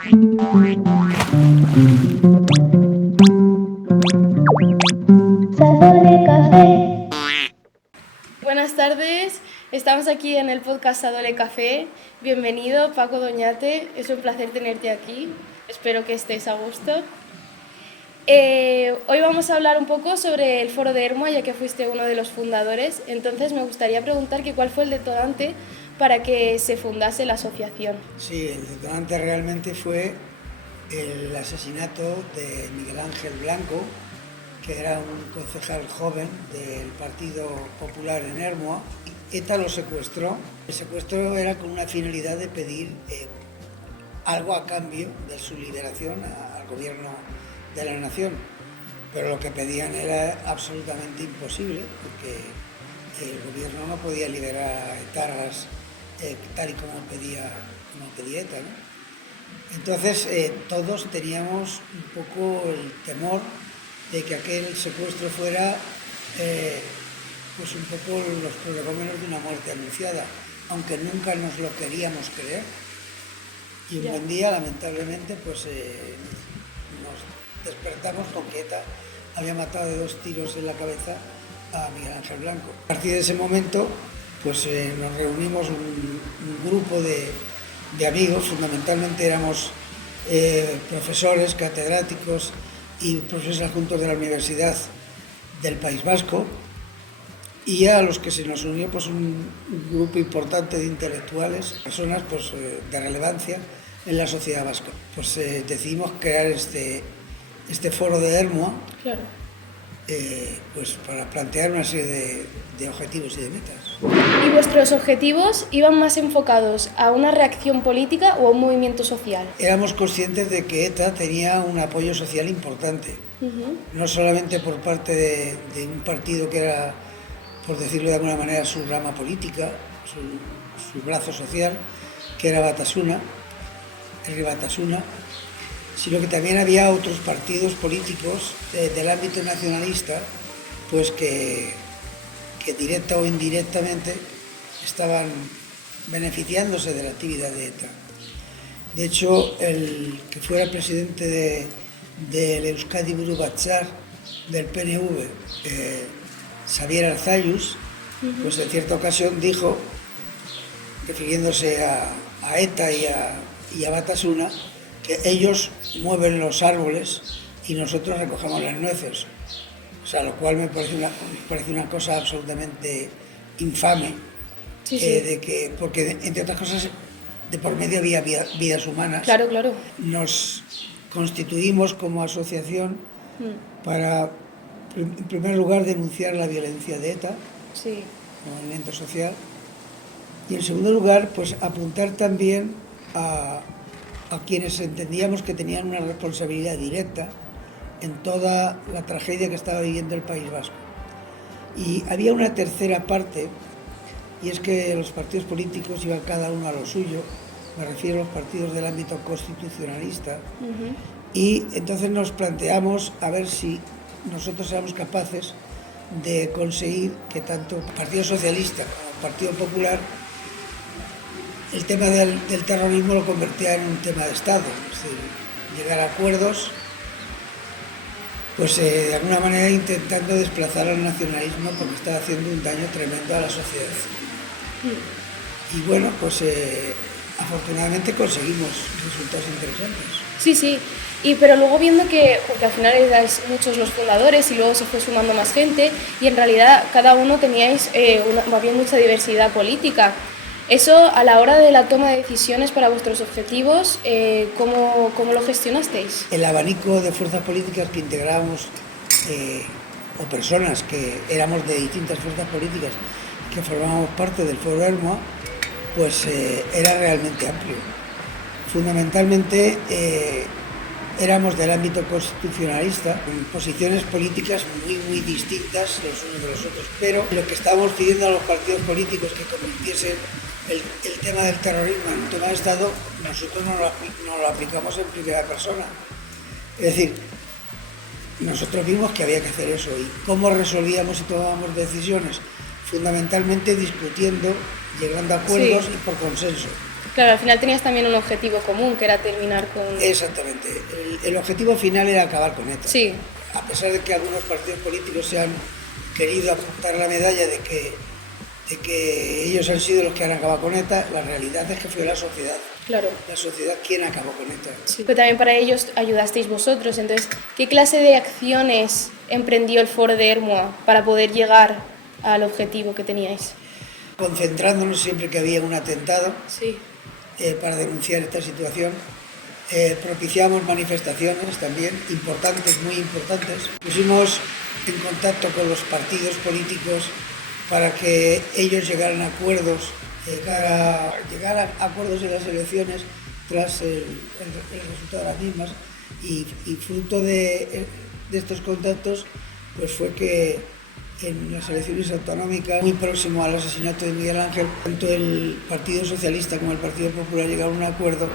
Sadole Café. Buenas tardes, estamos aquí en el podcast Sadole Café. Bienvenido, Paco Doñate, es un placer tenerte aquí, espero que estés a gusto. Hoy vamos a hablar un poco sobre el Foro de Ermua, ya que fuiste uno de los fundadores. Entonces me gustaría preguntar que cuál fue el detonante para que se fundase la asociación. Sí, el detonante realmente fue el asesinato de Miguel Ángel Blanco, que era un concejal joven del Partido Popular en Ermua. ETA lo secuestró. El secuestro era con una finalidad de pedir algo a cambio de su liberación al gobierno de la nación, pero lo que pedían era absolutamente imposible, porque el gobierno no podía liberar a etarras tal y como pedía ETA, ¿no? Entonces todos teníamos un poco el temor de que aquel secuestro fuera pues un poco los prolegómenos de una muerte anunciada, aunque nunca nos lo queríamos creer. Y un buen día, lamentablemente, pues nos despertamos con que ETA había matado de 2 tiros en la cabeza a Miguel Ángel Blanco. A partir de ese momento, pues nos reunimos un grupo de amigos, fundamentalmente éramos profesores, catedráticos y profesores adjuntos de la Universidad del País Vasco, y a los que se nos unió pues un grupo importante de intelectuales, personas pues, de relevancia en la sociedad vasca. Pues decidimos crear este foro de Ermua, Claro. pues para plantear una serie de objetivos y de metas. ¿Y vuestros objetivos iban más enfocados a una reacción política o a un movimiento social? Éramos conscientes de que ETA tenía un apoyo social importante, no solamente por parte de un partido que era, por decirlo de alguna manera, su rama política, su brazo social, que era Batasuna, Herri Batasuna, sino que también había otros partidos políticos del ámbito nacionalista, pues que directa o indirectamente estaban beneficiándose de la actividad de ETA. De hecho, el que fuera presidente del Euskadi Buru Batzar del PNV, Xabier Arzalluz, pues en cierta ocasión dijo, refiriéndose a ETA y a Batasuna, que ellos mueven los árboles y nosotros recogemos las nueces. O sea, lo cual me parece una cosa absolutamente infame, Sí. porque entre otras cosas de por medio había vidas humanas. Claro. Nos constituimos como asociación para, en primer lugar, denunciar la violencia de ETA, Sí. como movimiento social, y en segundo lugar, pues apuntar también a quienes entendíamos que tenían una responsabilidad directa en toda la tragedia que estaba viviendo el País Vasco. Y había una tercera parte, y es que los partidos políticos iban cada uno a lo suyo, me refiero a los partidos del ámbito constitucionalista, y entonces nos planteamos a ver si nosotros éramos capaces de conseguir que tanto el Partido Socialista como el Partido Popular el tema del terrorismo lo convertía en un tema de Estado, es decir, llegar a acuerdos, pues de alguna manera intentando desplazar al nacionalismo porque estaba haciendo un daño tremendo a la sociedad. Y bueno, pues afortunadamente conseguimos resultados interesantes. Sí, pero luego viendo porque al final erais muchos los fundadores y luego se fue sumando más gente y en realidad cada uno teníais había mucha diversidad política. Eso, a la hora de la toma de decisiones para vuestros objetivos, ¿cómo lo gestionasteis? El abanico de fuerzas políticas que integrábamos, o personas que éramos de distintas fuerzas políticas que formábamos parte del Foro Ermua, pues era realmente amplio. Fundamentalmente éramos del ámbito constitucionalista, con posiciones políticas muy distintas los unos de los otros, pero lo que estábamos pidiendo a los partidos políticos que convirtiesen el tema del terrorismo en un tema de Estado, nosotros no lo aplicamos en primera persona. Es decir, nosotros vimos que había que hacer eso. ¿Y cómo resolvíamos y tomábamos decisiones? Fundamentalmente discutiendo, llegando a acuerdos y por consenso. Claro, al final tenías también un objetivo común, que era terminar con... Exactamente. El objetivo final era acabar con ETA. Sí, A pesar de que algunos partidos políticos se han querido apuntar la medalla de que ellos han sido los que han acabado con ETA, la realidad es que fue la sociedad. claro. La sociedad quien acabó con ETA. Sí. Pero también para ellos ayudasteis vosotros. Entonces, ¿qué clase de acciones emprendió el Foro de Ermua para poder llegar al objetivo que teníais? Concentrándonos siempre que había un atentado Sí. para denunciar esta situación. Propiciamos manifestaciones también importantes, muy importantes. Pusimos en contacto con los partidos políticos para que ellos llegaran a acuerdos, llegar a acuerdos en las elecciones tras el resultado de las mismas, y fruto de estos contactos pues fue que en las elecciones autonómicas, muy próximo al asesinato de Miguel Ángel, tanto el Partido Socialista como el Partido Popular llegaron a un acuerdo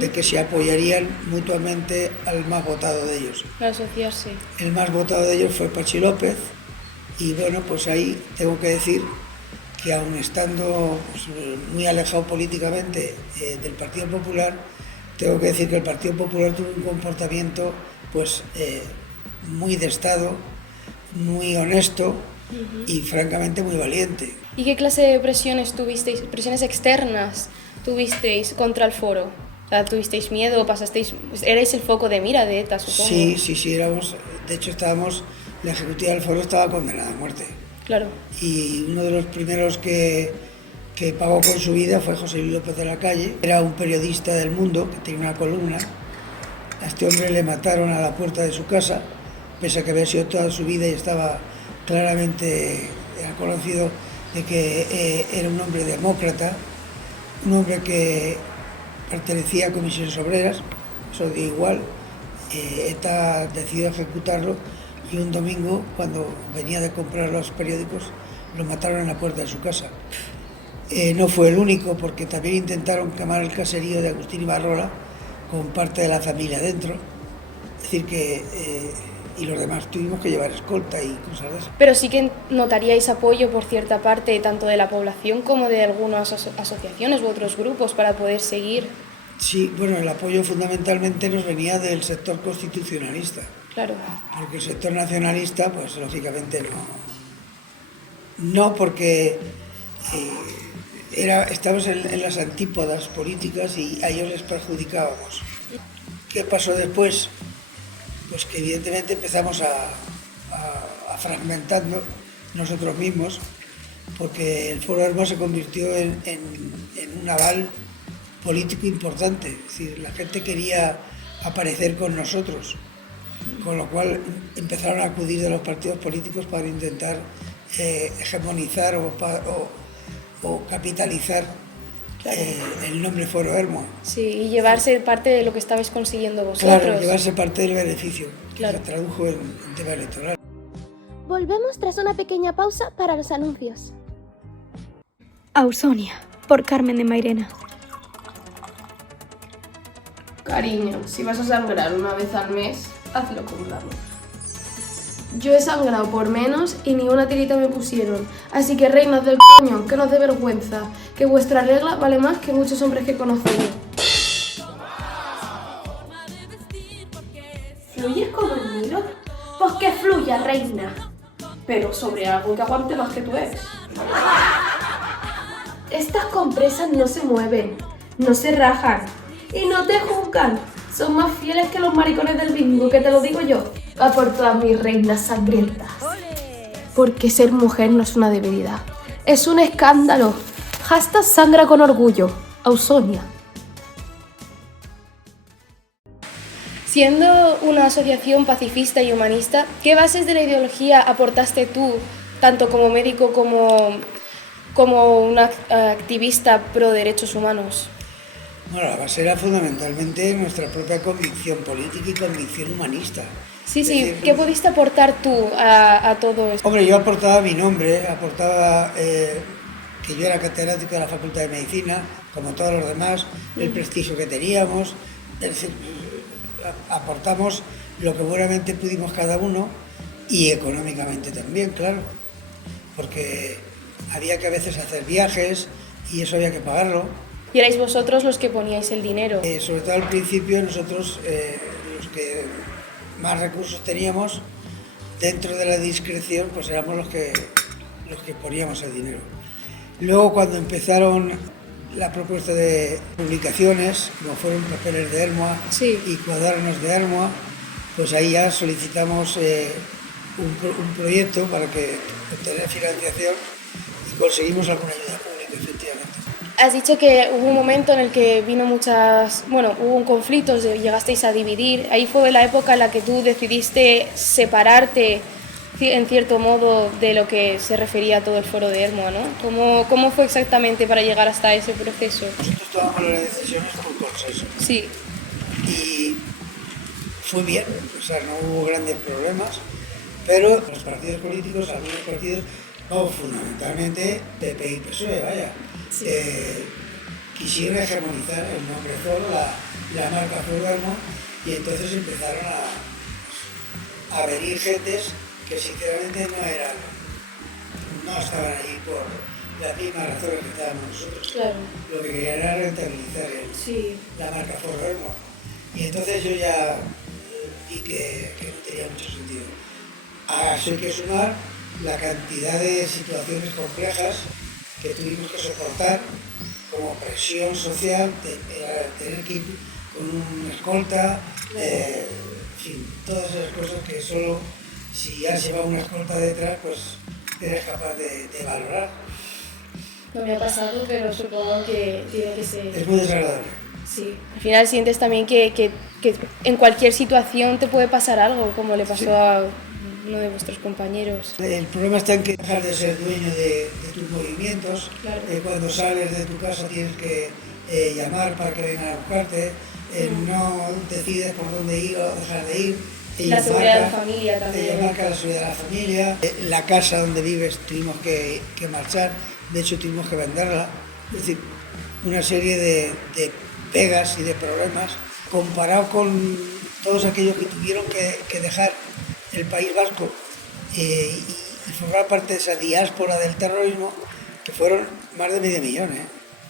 de que se apoyarían mutuamente al más votado de ellos. Para asociarse. El más votado de ellos fue Pachi López, y bueno, pues ahí tengo que decir que aun estando pues, muy alejado políticamente del Partido Popular, tengo que decir que el Partido Popular tuvo un comportamiento pues muy de Estado, muy honesto y francamente muy valiente. ¿Y qué clase de presiones tuvisteis, presiones externas tuvisteis contra el foro? O sea, ¿tuvisteis miedo? ¿Erais el foco de mira de ETA, supongo? Sí, éramos, de hecho la ejecutiva del foro estaba condenada a muerte. Claro. Y uno de los primeros que pagó con su vida fue José Luis López de la Calle. Era un periodista del Mundo que tenía una columna. A este hombre le mataron a la puerta de su casa, pese a que había sido toda su vida y estaba claramente conocido de que era un hombre demócrata, un hombre que pertenecía a comisiones obreras, eso da igual. ETA decidió ejecutarlo, y un domingo, cuando venía de comprar los periódicos, lo mataron en la puerta de su casa. No fue el único, porque también intentaron quemar el caserío de Agustín Ibarrola con parte de la familia dentro. Es decir que... y los demás tuvimos que llevar escolta y cosas de eso. Pero sí que notaríais apoyo por cierta parte, tanto de la población como de algunas asociaciones u otros grupos para poder seguir. Sí, bueno, el apoyo fundamentalmente nos venía del sector constitucionalista. Claro. Porque el sector nacionalista, pues lógicamente no. No, porque estamos en las antípodas políticas y a ellos les perjudicábamos. ¿Qué pasó después? Pues que evidentemente empezamos a fragmentarnos nosotros mismos, porque el Foro Ermua se convirtió en un aval político importante. Es decir, la gente quería aparecer con nosotros, con lo cual empezaron a acudir de los partidos políticos para intentar hegemonizar o capitalizar el nombre Foro Ermua. Sí, y llevarse parte de lo que estabais consiguiendo vosotros. Claro, llevarse parte del beneficio, claro, que se tradujo en tema electoral. Volvemos tras una pequeña pausa para los anuncios. Ausonia, por Carmen de Mairena. Cariño, si vas a sangrar una vez al mes, hazlo con grado. Yo he sangrado por menos y ni una tirita me pusieron. Así que reinas del coño, que no os dé vergüenza, que vuestra regla vale más que muchos hombres que he conocido. ¿Fluyes como el Nilo? Pues que fluya, reina. Pero sobre algo que aguante más que tu ex. Estas compresas no se mueven, no se rajan y no te juzgan. Son más fieles que los maricones del bingo, que te lo digo yo. A por todas mis reinas sangrientas. Porque ser mujer no es una debilidad, es un escándalo. Hashtag sangra con orgullo. Ausonia. Siendo una asociación pacifista y humanista, ¿qué bases de la ideología aportaste tú, tanto como médico como una activista pro derechos humanos? Bueno, la base era fundamentalmente nuestra propia convicción política y convicción humanista. Sí, ¿qué pudiste aportar tú a todo esto? Hombre, yo aportaba mi nombre, aportaba que yo era catedrático de la Facultad de Medicina, como todos los demás, el prestigio que teníamos, es decir, aportamos lo que buenamente pudimos cada uno, y económicamente también, claro, porque había que a veces hacer viajes y eso había que pagarlo. y erais vosotros los que poníais el dinero. Sobre todo al principio nosotros, los que más recursos teníamos, dentro de la discreción, pues éramos los que poníamos el dinero. Luego cuando empezaron la propuesta de publicaciones, como fueron papeles de Ermua Sí. y cuadernos de Ermua, pues ahí ya solicitamos un proyecto para que obtener financiación y conseguimos alguna ayuda pública, efectivamente. Has dicho que hubo un momento en el que hubo un conflicto, llegasteis a dividir. Ahí fue la época en la que tú decidiste separarte, en cierto modo, de lo que se refería a todo el foro de Ermua, ¿no? ¿Cómo fue exactamente para llegar hasta ese proceso? Nosotros tomamos las decisiones por consenso Sí, y fue bien, o sea, no hubo grandes problemas, pero los partidos políticos, algunos partidos, fundamentalmente PP y PSOE, vaya, quisieron hegemonizar el nombre Foro, la marca Foro Ermua, y entonces empezaron a venir gentes que sinceramente no estaban ahí por las mismas razones que estábamos nosotros. claro. Lo que querían era rentabilizar la marca Foro Ermua. Y entonces yo ya vi que no tenía mucho sentido. A eso hay que sumar la cantidad de situaciones complejas que tuvimos que soportar, como presión social, tener que ir con una escolta, en fin, todas esas cosas que solo si ya se va una escolta detrás, pues eres capaz de valorar. No me ha pasado, pero supongo que tiene que ser... Es muy desagradable. Sí. Al final sientes también que en cualquier situación te puede pasar algo, como le pasó a uno de vuestros compañeros. El problema está en que dejar de ser dueño de tus movimientos. Claro. Cuando sales de tu casa tienes que llamar para que vengan a buscarte, no decides por dónde ir o dejar de ir. La seguridad de la familia también. Ella marca la seguridad de la familia. La casa donde vives tuvimos que marchar, de hecho tuvimos que venderla. Es decir, una serie de pegas y de problemas comparado con todos aquellos que tuvieron que dejar el País Vasco y formar parte de esa diáspora del terrorismo, que fueron más de 500.000,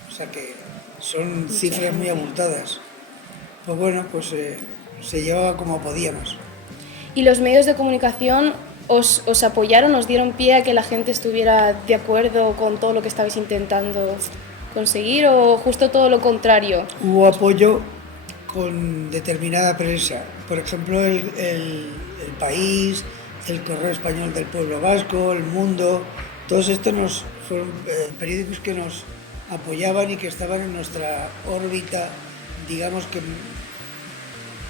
o sea que son cifras muy abultadas. Pues bueno, pues se llevaba como podíamos. ¿Y los medios de comunicación os apoyaron, os dieron pie a que la gente estuviera de acuerdo con todo lo que estabais intentando conseguir o justo todo lo contrario? Hubo apoyo con determinada prensa, por ejemplo el País, el Correo Español del Pueblo Vasco, El Mundo, todos estos fueron periódicos que nos apoyaban y que estaban en nuestra órbita, digamos que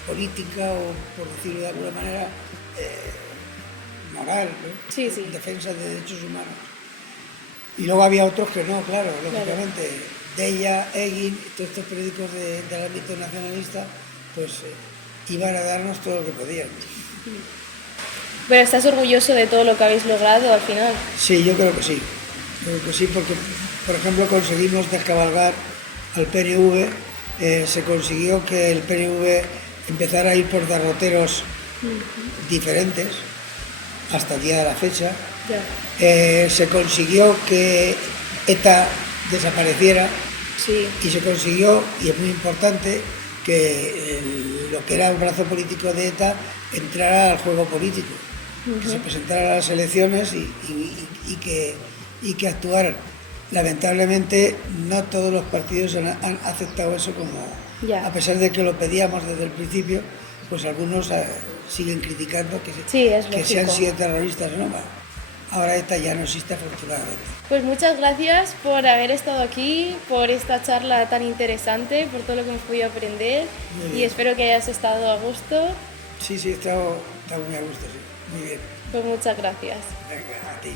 política o, por decirlo de alguna manera, moral, ¿no? Sí, sí. En defensa de derechos humanos. Y luego había otros que no, claro, lógicamente. Deia, Egin, todos estos periódicos del ámbito nacionalista, pues iban a darnos todo lo que podían. ¿Pero estás orgulloso de todo lo que habéis logrado al final? Sí, yo creo que sí. Creo que sí, porque, por ejemplo, conseguimos descabalgar al PNV, se consiguió que el PNV empezara a ir por derroteros diferentes hasta el día de la fecha. Ya. Se consiguió que ETA desapareciera. Sí. Y se consiguió, y es muy importante, que lo que era el brazo político de ETA entrara al juego político, que se presentara a las elecciones y que actuaran. Lamentablemente no todos los partidos han aceptado eso, Ya. a pesar de que lo pedíamos desde el principio, pues algunos siguen criticando que Es se han lógico. sido terroristas, ¿no? Ahora ETA ya no existe, afortunadamente. Pues muchas gracias por haber estado aquí, por esta charla tan interesante, por todo lo que hemos podido aprender y espero que hayas estado a gusto. Sí, he estado muy a gusto, sí. Muy bien. Pues muchas gracias. Venga, a ti.